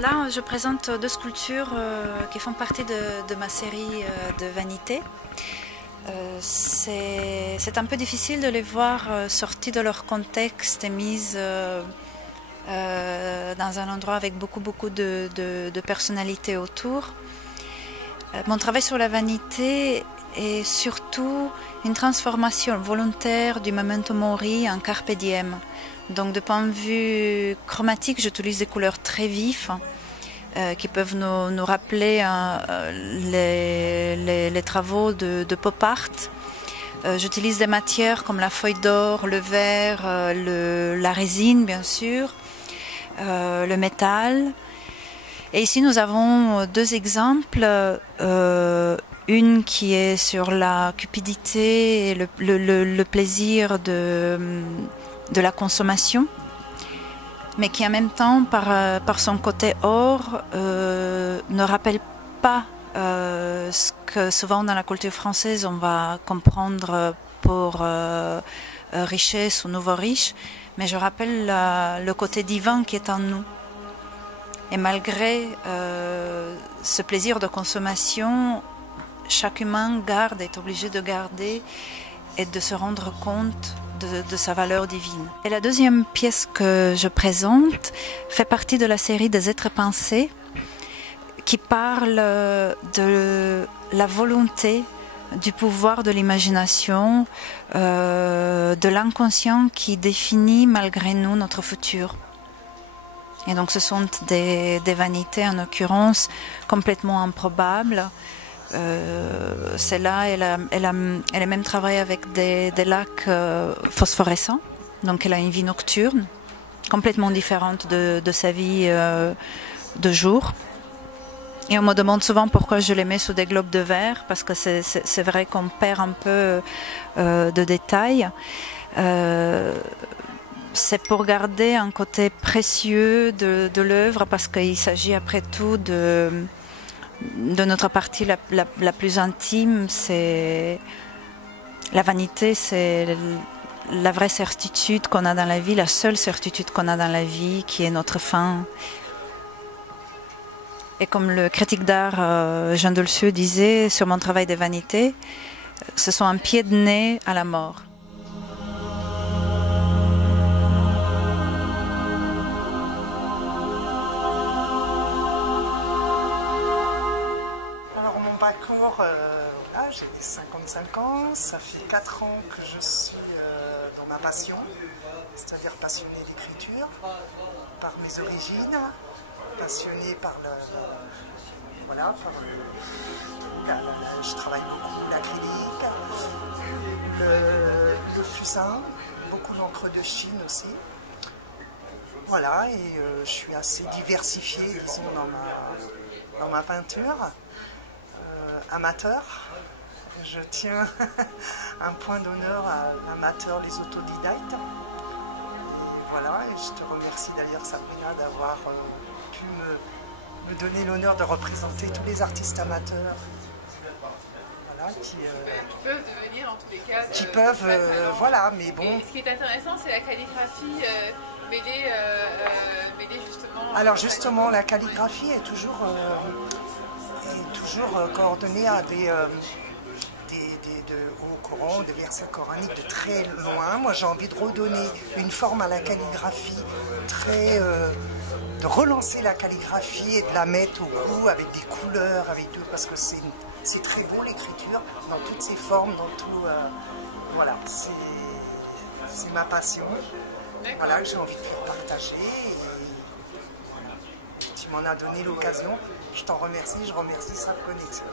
Là, je présente deux sculptures qui font partie de ma série de Vanité. C'est un peu difficile de les voir sorties de leur contexte et mises dans un endroit avec beaucoup de personnalité autour. Mon travail sur la vanité est surtout une transformation volontaire du memento mori en carpe diem. Donc de point de vue chromatique, j'utilise des couleurs très vives qui peuvent nous rappeler les travaux de pop art. J'utilise des matières comme la feuille d'or, le verre, la résine bien sûr, le métal. Et ici nous avons deux exemples. Une qui est sur la cupidité et le plaisir de la consommation, mais qui en même temps, par son côté or, ne rappelle pas ce que souvent dans la culture française on va comprendre pour richesse ou nouveau riche, mais je rappelle le côté divin qui est en nous. Et malgré ce plaisir de consommation, chaque humain est obligé de garder et de se rendre compte de sa valeur divine. Et la deuxième pièce que je présente fait partie de la série des êtres pensés qui parle de la volonté, du pouvoir de l'imagination, de l'inconscient qui définit malgré nous notre futur. Et donc ce sont des vanités en l'occurrence complètement improbables. Celle-là, elle a même travaillé avec des lacs phosphorescents, donc elle a une vie nocturne, complètement différente de sa vie de jour. Et on me demande souvent pourquoi je les mets sous des globes de verre, parce que c'est vrai qu'on perd un peu de détails. C'est pour garder un côté précieux de l'œuvre, parce qu'il s'agit après tout de notre partie la plus intime. C'est la vanité, c'est la vraie certitude qu'on a dans la vie, la seule certitude qu'on a dans la vie, qui est notre fin. Et comme le critique d'art Jean Delcieux disait sur mon travail de vanité, ce sont un pied de nez à la mort. Parcours, voilà, j'ai 55 ans, ça fait 4 ans que je suis dans ma passion, c'est-à-dire passionnée d'écriture, par mes origines, passionnée par je travaille beaucoup l'acrylique, le fusain, beaucoup l'encre de Chine aussi. Voilà, et je suis assez diversifiée, disons, dans ma peinture. Amateur, je tiens un point d'honneur à amateur, les autodidactes. Et voilà, et je te remercie d'ailleurs Sabrina d'avoir pu me donner l'honneur de représenter tous les artistes amateurs. Voilà, qui peuvent devenir en tous les cas. Qui peuvent, voilà, mais bon. Et ce qui est intéressant, c'est la calligraphie mêlée justement. Alors justement, la calligraphie est toujours coordonnée à de hauts Coran, des versets coraniques de très loin. Moi, j'ai envie de redonner une forme à la calligraphie, de relancer la calligraphie et de la mettre au goût avec des couleurs, avec tout, parce que c'est très beau l'écriture dans toutes ses formes, dans tout. Voilà, c'est ma passion. Voilà, que j'ai envie de faire partager. Tu m'en as donné l'occasion. Je t'en remercie, je remercie Sap Connexion.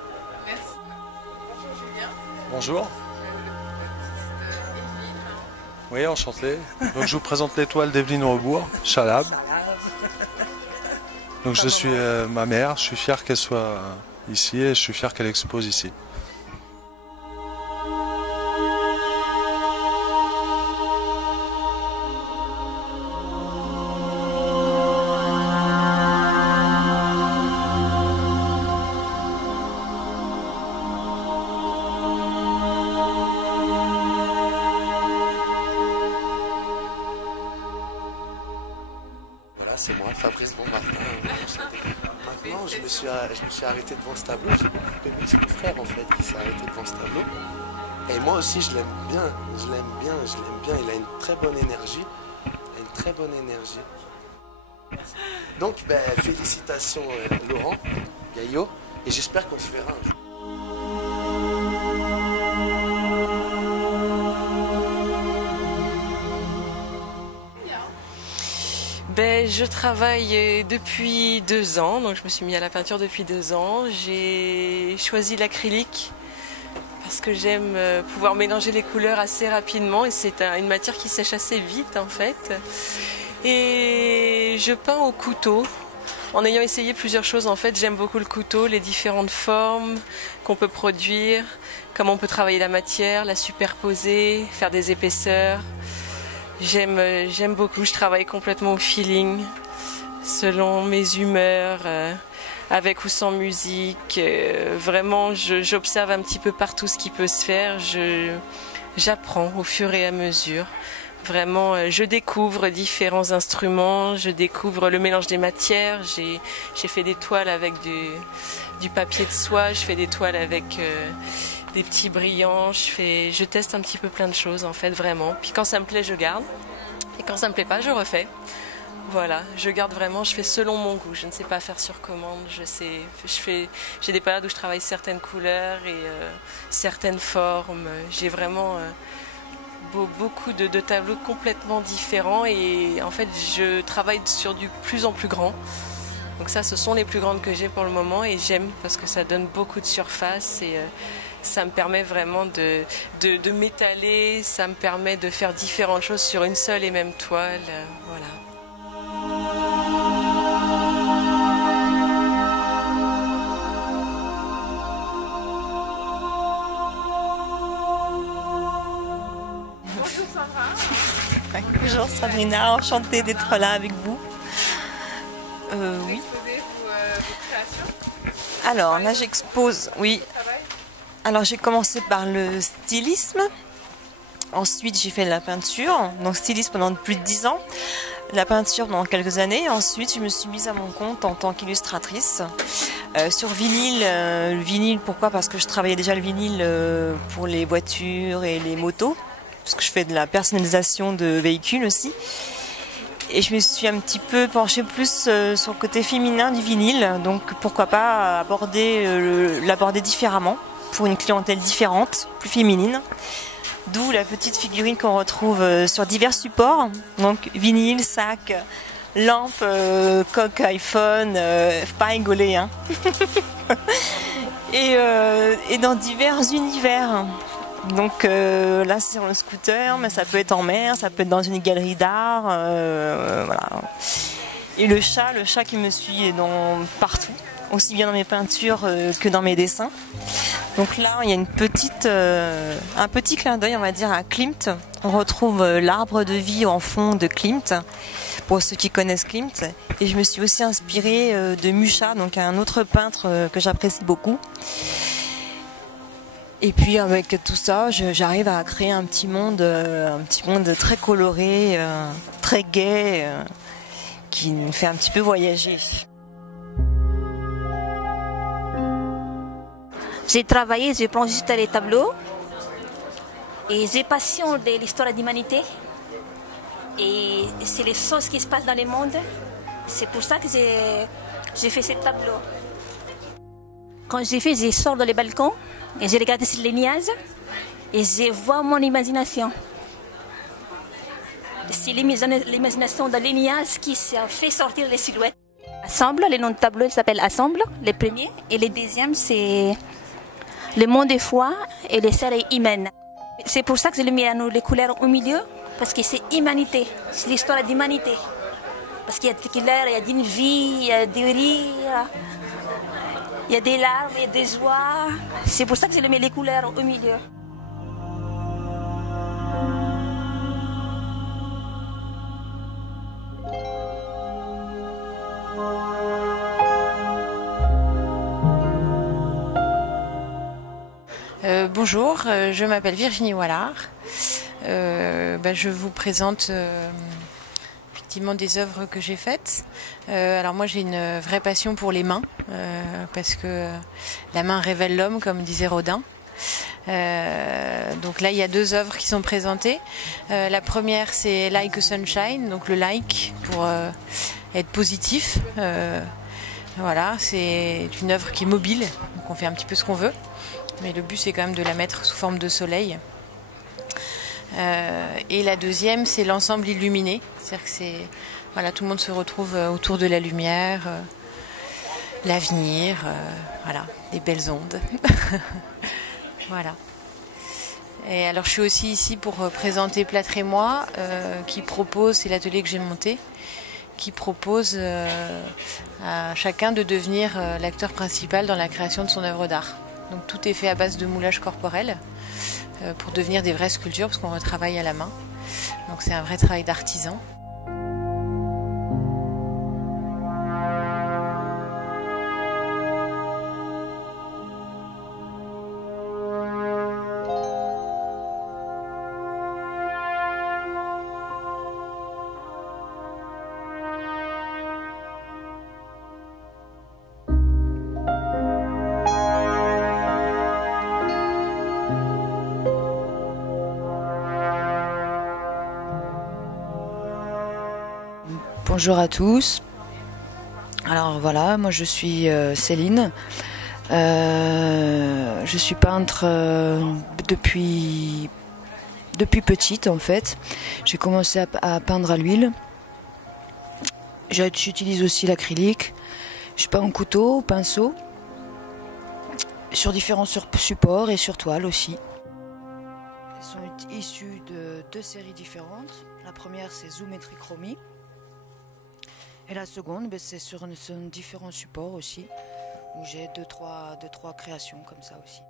Merci. Bonjour Julien. Bonjour. Oui, enchanté. Donc je vous présente l'étoile d'Evelyne Rebourg, Chalab. Donc je suis ma mère, je suis fier qu'elle soit ici et je suis fier qu'elle expose ici. C'est moi, Fabrice Bonmartin. Maintenant, je me suis arrêté devant ce tableau. J'ai beaucoup aimé, c'est mon frère en fait qui s'est arrêté devant ce tableau. Et moi aussi, je l'aime bien. Il a une très bonne énergie. Donc, félicitations Laurent Gaillot. Et j'espère qu'on se verra un jour. Je travaille depuis 2 ans, donc je me suis mis à la peinture depuis 2 ans. J'ai choisi l'acrylique parce que j'aime pouvoir mélanger les couleurs assez rapidement et c'est une matière qui sèche assez vite en fait. Et je peins au couteau. En ayant essayé plusieurs choses, en fait, j'aime beaucoup le couteau, les différentes formes qu'on peut produire, comment on peut travailler la matière, la superposer, faire des épaisseurs. J'aime beaucoup, je travaille complètement au feeling, selon mes humeurs, avec ou sans musique. Vraiment, j'observe un petit peu partout ce qui peut se faire, j'apprends au fur et à mesure. Vraiment, je découvre différents instruments, je découvre le mélange des matières. J'ai fait des toiles avec du papier de soie, je fais des toiles avec des petits brillants, je teste un petit peu plein de choses en fait, vraiment. Puis quand ça me plaît, je garde. Et quand ça me plaît pas, je refais. Voilà, je garde vraiment, je fais selon mon goût. Je ne sais pas faire sur commande. J'ai des périodes où je travaille certaines couleurs et certaines formes. J'ai vraiment beaucoup de tableaux complètement différents et en fait je travaille sur du plus en plus grand. Donc ça, ce sont les plus grandes que j'ai pour le moment et j'aime parce que ça donne beaucoup de surface et ça me permet vraiment de m'étaler, ça me permet de faire différentes choses sur une seule et même toile. Voilà. Bonjour Sabrina, enchantée d'être là avec vous. Oui. Alors là j'expose, oui. Alors j'ai commencé par le stylisme. Ensuite j'ai fait de la peinture, donc stylisme pendant plus de 10 ans. La peinture pendant quelques années. Ensuite je me suis mise à mon compte en tant qu'illustratrice. Sur vinyle, le vinyle pourquoi? Parce que je travaillais déjà le vinyle pour les voitures et les motos. Parce que je fais de la personnalisation de véhicules aussi. Et je me suis un petit peu penchée plus sur le côté féminin du vinyle. Donc pourquoi pas l'aborder différemment, pour une clientèle différente, plus féminine. D'où la petite figurine qu'on retrouve sur divers supports. Donc vinyle, sac, lampe, coque iPhone, pas rigoler hein. Et dans divers univers. Donc là c'est sur le scooter, mais ça peut être en mer, ça peut être dans une galerie d'art, voilà. Et le chat qui me suit partout, aussi bien dans mes peintures que dans mes dessins. Donc là il y a un petit clin d'œil on va dire à Klimt. On retrouve l'arbre de vie en fond de Klimt, pour ceux qui connaissent Klimt. Et je me suis aussi inspirée de Mucha, donc un autre peintre que j'apprécie beaucoup. Et puis avec tout ça, j'arrive à créer un petit monde très coloré, très gai, qui me fait un petit peu voyager. J'ai travaillé, je prends juste les tableaux et j'ai passion de l'histoire de l'humanité et c'est les choses qui se passent dans le monde. C'est pour ça que j'ai fait ce tableau. Quand je sors dans les balcons et je regarde sur les nuages et je vois mon imagination. C'est l'imagination dans les nuages qui fait sortir les silhouettes. Assemble, le nom de tableau il s'appelle Assemble, le premier. Et le deuxième c'est le monde des foi et les séries humaines. C'est pour ça que je le mets à nous les couleurs au milieu, parce que c'est humanité, c'est l'histoire d'humanité. Parce qu'il y a des couleurs, il y a d'une vie, il y a des rires. Il y a des larmes, il y a des joies. C'est pour ça que je mets les couleurs au milieu. Bonjour, je m'appelle Virginie Wallard. Je vous présente effectivement des œuvres que j'ai faites. Alors moi j'ai une vraie passion pour les mains, parce que la main révèle l'homme, comme disait Rodin. Donc là il y a 2 œuvres qui sont présentées. La première c'est Like a Sunshine, donc le like pour être positif. Voilà, c'est une œuvre qui est mobile, donc on fait un petit peu ce qu'on veut, mais le but c'est quand même de la mettre sous forme de soleil. Et la deuxième c'est l'ensemble illuminé, c'est-à-dire que voilà, tout le monde se retrouve autour de la lumière, l'avenir, voilà, des belles ondes. Voilà. Et alors je suis aussi ici pour présenter Plâtre et moi, qui propose, c'est l'atelier que j'ai monté, qui propose à chacun de devenir l'acteur principal dans la création de son œuvre d'art. Donc tout est fait à base de moulage corporel pour devenir des vraies sculptures, parce qu'on retravaille à la main. Donc c'est un vrai travail d'artisan. Bonjour à tous. Alors voilà, moi je suis Céline. Je suis peintre depuis petite en fait. J'ai commencé à peindre à l'huile. J'utilise aussi l'acrylique. Je peins en couteau, au pinceau, sur différents supports et sur toile aussi. Elles sont issues de 2 séries différentes. La première c'est Zoométrichromie. Et la seconde, c'est sur différents supports aussi, où j'ai 2-3 créations comme ça aussi.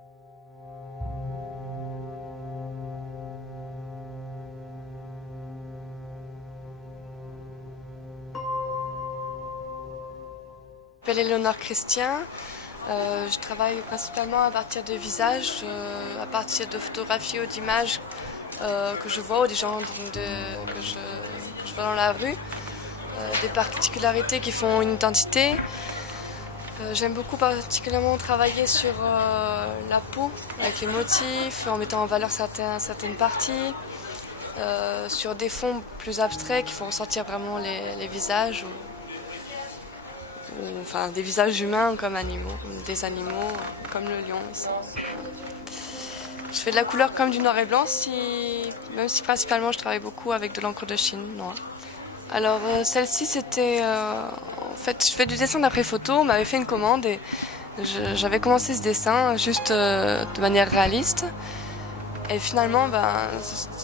Je m'appelle Éléonore Christian. Je travaille principalement à partir de visages, à partir de photographies ou d'images que je vois, ou des gens que je vois dans la rue. Des particularités qui font une identité. J'aime beaucoup particulièrement travailler sur la peau, avec les motifs, en mettant en valeur certaines parties, sur des fonds plus abstraits qui font ressortir vraiment les visages, ou enfin des visages humains comme des animaux, comme le lion ici. Je fais de la couleur comme du noir et blanc, même si principalement je travaille beaucoup avec de l'encre de Chine noire. Alors celle-ci c'était, en fait je fais du dessin d'après photo, on m'avait fait une commande et j'avais commencé ce dessin juste de manière réaliste. Et finalement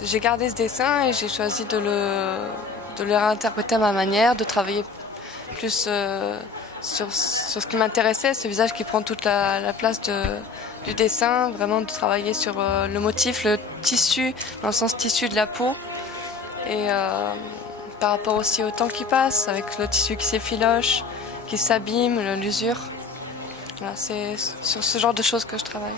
j'ai gardé ce dessin et j'ai choisi de le réinterpréter à ma manière, de travailler plus sur ce qui m'intéressait, ce visage qui prend toute la place du dessin, vraiment de travailler sur le motif, le tissu, dans le sens tissu de la peau. Et par rapport aussi au temps qui passe, avec le tissu qui s'effiloche, qui s'abîme, l'usure. Voilà, c'est sur ce genre de choses que je travaille.